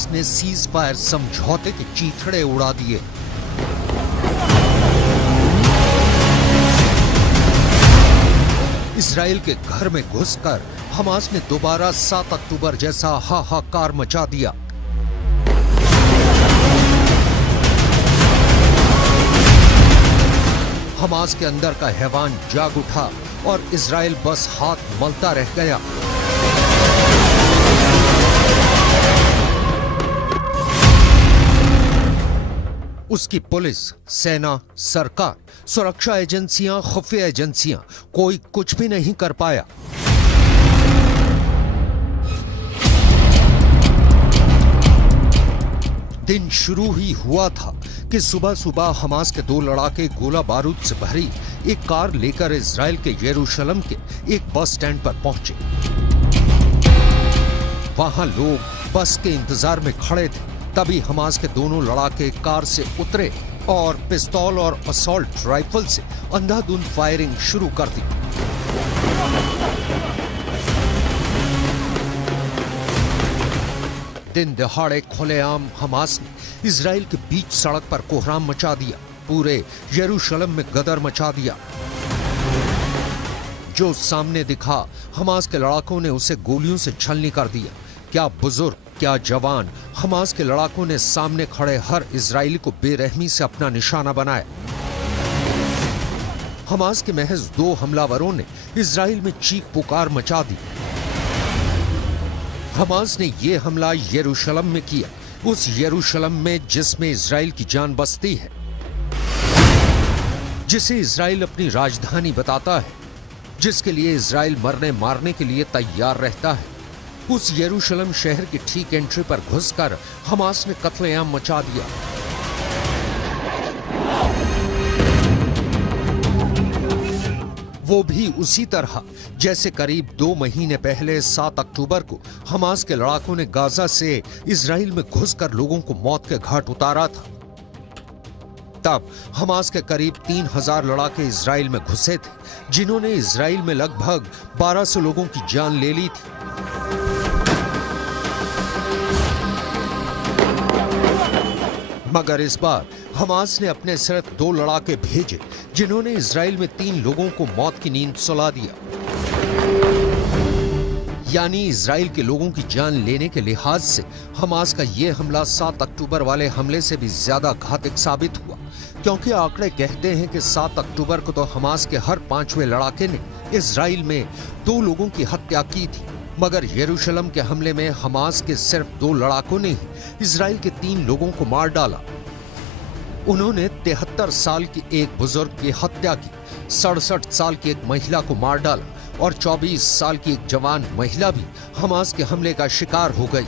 Hamas ने cease fire समझौते के चीथड़े उड़ा दिए। इजराइल के घर में घुसकर हमास ने दोबारा 7 अक्टूबर जैसा हाहाकार मचा दिया। हमास के अंदर का हैवान जाग उठा और इजराइल बस हाथ मलता रह गया। उसकी पुलिस, सेना, सरकार, सुरक्षा एजेंसियां, खुफिया एजेंसियां, कोई कुछ भी नहीं कर पाया। दिन शुरू ही हुआ था कि सुबह सुबह हमास के 2 लड़ाके गोला बारूद से भरी एक कार लेकर इजराइल के यरूशलेम के एक बस स्टैंड पर पहुंचे। वहां लोग बस के इंतजार में खड़े थे। तभी हमास के दोनों लड़ाके कार से उतरे और पिस्तौल और असॉल्ट राइफल से अंधाधुंध फायरिंग शुरू कर दी। दिन दहाड़े खुलेआम हमास ने इजराइल के बीच सड़क पर कोहराम मचा दिया, पूरे यरूशलेम में गदर मचा दिया। जो सामने दिखा, हमास के लड़ाकों ने उसे गोलियों से छलनी कर दिया। क्या बुजुर्ग, क्या जवान, हमास के लड़ाकों ने सामने खड़े हर इजरायली को बेरहमी से अपना निशाना बनाया। हमास के महज 2 हमलावरों ने इजराइल में चीख पुकार मचा दी। हमास ने यह हमला यरूशलेम में किया, उस यरूशलेम में जिसमें इजराइल की जान बसती है, जिसे इजराइल अपनी राजधानी बताता है, जिसके लिए इजराइल मरने मारने के लिए तैयार रहता है। उस यरूशलेम शहर की ठीक एंट्री पर घुसकर हमास ने कत्लेआम मचा दिया। वो भी उसी तरह जैसे करीब 2 महीने पहले 7 अक्टूबर को हमास के लड़ाकों ने गाजा से इजराइल में घुसकर लोगों को मौत के घाट उतारा था। तब हमास के करीब 3000 लड़ाके इजराइल में घुसे थे, जिन्होंने इजराइल में लगभग 1200 लोगों की जान ले ली थी। मगर इस बार हमास ने अपने सिर्फ 2 लड़ाके भेजे, जिन्होंने इजराइल में 3 लोगों को मौत की नींद सुला दिया। यानी इजराइल के लोगों की जान लेने के लिहाज से हमास का यह हमला 7 अक्टूबर वाले हमले से भी ज्यादा घातक साबित हुआ, क्योंकि आंकड़े कहते हैं कि 7 अक्टूबर को तो हमास के हर 5वें लड़ाके ने इजराइल में 2 लोगों की हत्या की थी, मगर यरूशलेम के हमले में हमास के सिर्फ 2 लड़ाकों ने ही इजराइल के 3 लोगों को मार डाला। उन्होंने 73 साल की एक बुजुर्ग की हत्या की, 67 साल की एक महिला को मार डाला और 24 साल की एक जवान महिला भी हमास के हमले का शिकार हो गई।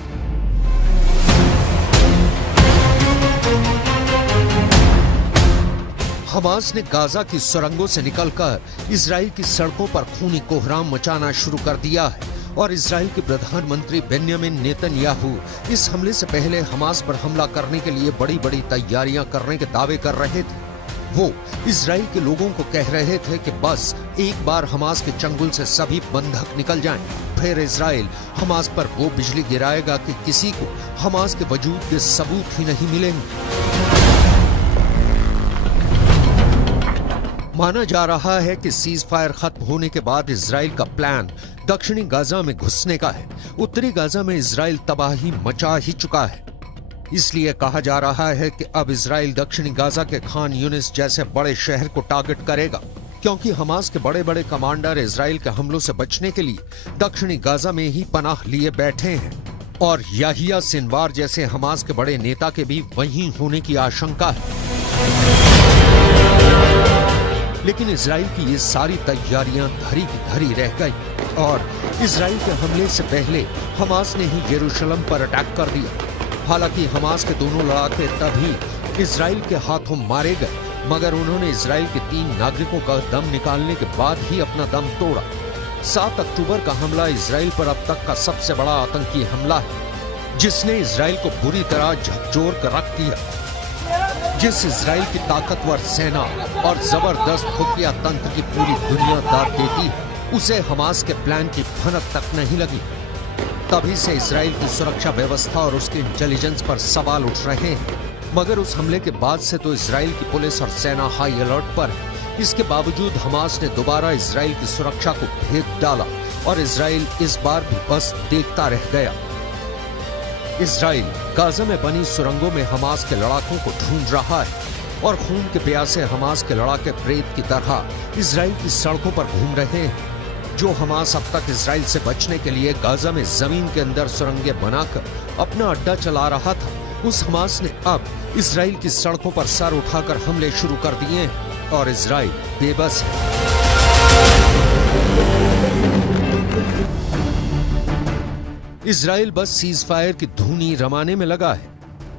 हमास ने गाजा की सुरंगों से निकलकर इजराइल की सड़कों पर खूनी कोहराम मचाना शुरू कर दिया है और इजराइल के प्रधानमंत्री बेन्यामिन नेतन्याहू इस हमले से पहले हमास पर हमला करने के लिए बड़ी बड़ी तैयारियां करने के दावे कर रहे थे। वो इजराइल के लोगों को कह रहे थे कि बस एक बार हमास के चंगुल से सभी बंधक निकल जाएं, फिर इजराइल हमास पर वो बिजली गिराएगा कि किसी को हमास के वजूद के सबूत ही नहीं मिलेंगे। माना जा रहा है कि सीज फायर खत्म होने के बाद इजराइल का प्लान दक्षिणी गाजा में घुसने का है। उत्तरी गाजा में इजराइल तबाही मचा ही चुका है, इसलिए कहा जा रहा है कि अब इजराइल दक्षिणी गाजा के खान यूनिस जैसे बड़े शहर को टारगेट करेगा, क्योंकि हमास के बड़े बड़े कमांडर इजराइल के हमलों से बचने के लिए दक्षिणी गाजा में ही पनाह लिए बैठे हैं और याहिया सिनवार जैसे हमास के बड़े नेता के भी वहीं होने की आशंका है। लेकिन इजराइल की ये सारी तैयारियां धरी की धरी रह गई और इजराइल के हमले से पहले हमास ने ही यरूशलेम पर अटैक कर दिया। हालांकि हमास के दोनों लड़ाके तभी इजराइल के हाथों मारे गए, मगर उन्होंने इजराइल के 3 नागरिकों का दम निकालने के बाद ही अपना दम तोड़ा। 7 अक्टूबर का हमला इजराइल पर अब तक का सबसे बड़ा आतंकी हमला है, जिसने इजराइल को बुरी तरह झकझोर कर रख दिया। जिस इजराइल की ताकतवर सेना और जबरदस्त खुफिया तंत्र की पूरी दुनिया दाद देती है, उसे हमास के प्लान की भनक तक नहीं लगी। तभी से इजराइल की सुरक्षा व्यवस्था और उसके इंटेलिजेंस पर सवाल उठ रहे हैं। मगर उस हमले के बाद से तो इजराइल की पुलिस और सेना हाई अलर्ट पर है। इसके बावजूद हमास ने दोबारा इजराइल की सुरक्षा को भेद डाला और इजराइल इस बार भी बस देखता रह गया। इजराइल गाजा में बनी सुरंगों में हमास के लड़ाकों को ढूंढ रहा है और खून के प्यासे हमास के लड़ाके प्रेत की तरह इजराइल की सड़कों पर घूम रहे हैं। जो हमास अब तक इजराइल से बचने के लिए गाजा में जमीन के अंदर सुरंगें बनाकर अपना अड्डा चला रहा था, उस हमास ने अब इजराइल की सड़कों पर सर उठाकर हमले शुरू कर दिए हैं और इजराइल बेबस है। इजराइल बस सीज फायर की धूनी रमाने में लगा है।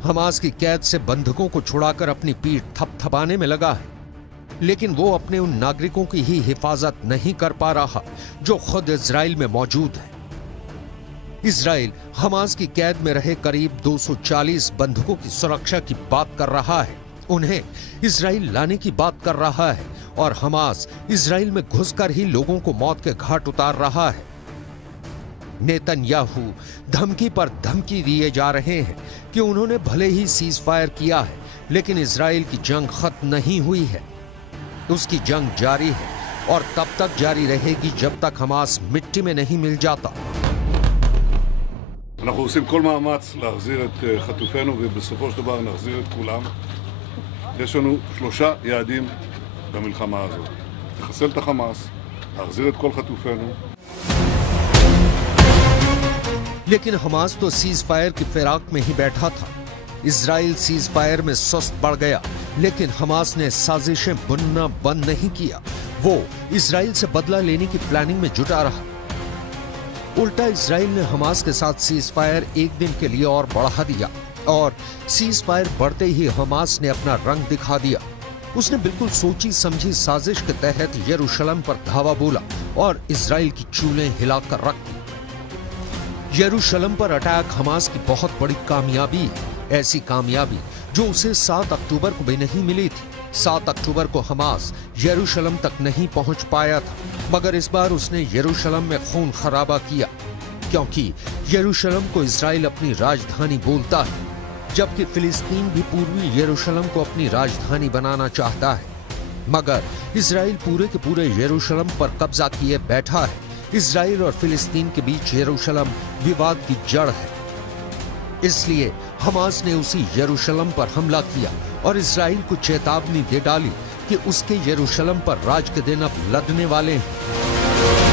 हमास की कैद से बंधकों को छुड़ाकर अपनी पीठ थपथपाने में लगा है, लेकिन वो अपने उन नागरिकों की ही हिफाजत नहीं कर पा रहा जो खुद इजराइल में मौजूद है। इजराइल हमास की कैद में रहे करीब 240 बंधकों की सुरक्षा की बात कर रहा है, उन्हें इजराइल लाने की बात कर रहा है और हमास इजराइल में घुसकर ही लोगों को मौत के घाट उतार रहा है। नेतन्याहू धमकी पर धमकी दिए जा रहे हैं कि उन्होंने भले ही सीज फायर किया है, लेकिन इजराइल की जंग खत्म नहीं हुई है। उसकी जंग जारी है और तब तक जारी रहेगी जब तक हमास मिट्टी में नहीं मिल जाता। אנחנו עושים כל מאמץ להחזיר את חטופינו ובסופו של דבר נחזיר את כולם. יש לנו 3 יעדים במלחמה הזאת: לחסל את החמאס, להחזיר את כל חטופינו. लेकिन हमास तो सीज फायर की फिराक में ही बैठा था। इजराइल सीज फायर में सुस्त पड़ गया, लेकिन हमास ने साजिशें बुनना बंद नहीं किया। वो इजराइल से बदला लेने की प्लानिंग में जुटा रहा। उल्टा इजराइल ने हमास के साथ सीज फायर एक दिन के लिए और बढ़ा दिया और सीज फायर बढ़ते ही हमास ने अपना रंग दिखा दिया। उसने बिल्कुल सोची समझी साजिश के तहत यरूशलेम पर धावा बोला और इजराइल की चूलें हिलाकर रख दी। यरूशलेम पर अटैक हमास की बहुत बड़ी कामयाबी है, ऐसी कामयाबी जो उसे 7 अक्टूबर को भी नहीं मिली थी। 7 अक्टूबर को हमास यरूशलेम तक नहीं पहुंच पाया था, मगर इस बार उसने यरूशलेम में खून खराबा किया, क्योंकि यरूशलेम को इजराइल अपनी राजधानी बोलता है, जबकि फिलिस्तीन भी पूर्वी यरूशलेम को अपनी राजधानी बनाना चाहता है। मगर इजराइल पूरे के पूरे यरूशलेम पर कब्जा किए बैठा है। इजराइल और फिलिस्तीन के बीच यरूशलेम विवाद की जड़ है। इसलिए हमास ने उसी यरूशलेम पर हमला किया और इजराइल को चेतावनी दे डाली कि उसके यरूशलेम पर राज के दिन अब लदने वाले हैं।